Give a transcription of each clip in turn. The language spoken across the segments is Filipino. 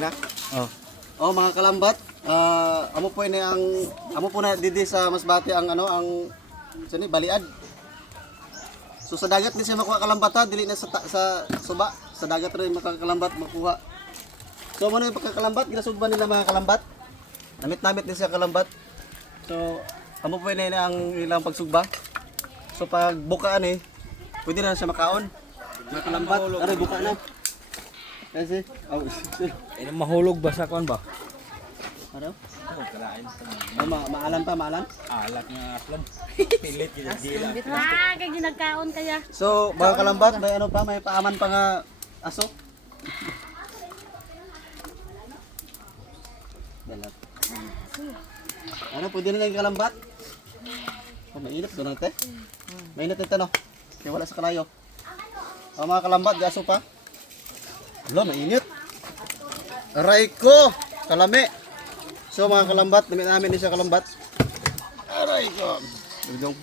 na. Oh. Oh, mga kalambat, amo po na didi sa Masbate ang sini baliad. So sa dagat din siya makuha kalambat ha, dili na sa suba, sa dagat rin makakalambat makuha. So mo na yung pagkakalambat, ginasugban nila mga kalambat. Namit-namit din siya kalambat. So amo po na ang ilang pagsugba. So pag bukaan pwede na siya makaon. Mga kalambat, aray buka na. Kasi, Ini mahulog ba sa kuan ba? ano? Kalain sa Maalan pa, maalan? alat nga aslan. Pilit gid dila. Ah, kay ginagkaon kaya. So, mga kalambat, may paaman pa nga aso. Dalat. Ano, pwede na lang yung kalambat? Oh, mainit doon natin. Mainit ito, no? Kaya wala sa kalayo. Mga kalambat, di aso pa. Wala, mainit. Aray ko! Kalami! So, mga kalambat, namin din siya kalambat. Aray ko! Tigong.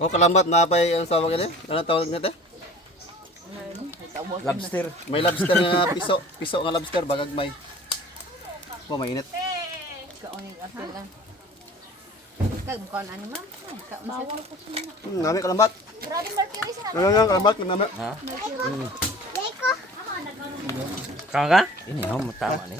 Oh, kalambat, napay ang tawag nito? Ano tawag nito? Lobster. May lobster nga piso. Piso nga lobster, bagag may. Oh, mainit. Kauning apil lang. Kag mo kon ano ma'am? Bawal ko siya. Nami kalambat. Grabe mercury sa Kalambat, nami. Ha? Leko. Kanga? Ini ho matama ni.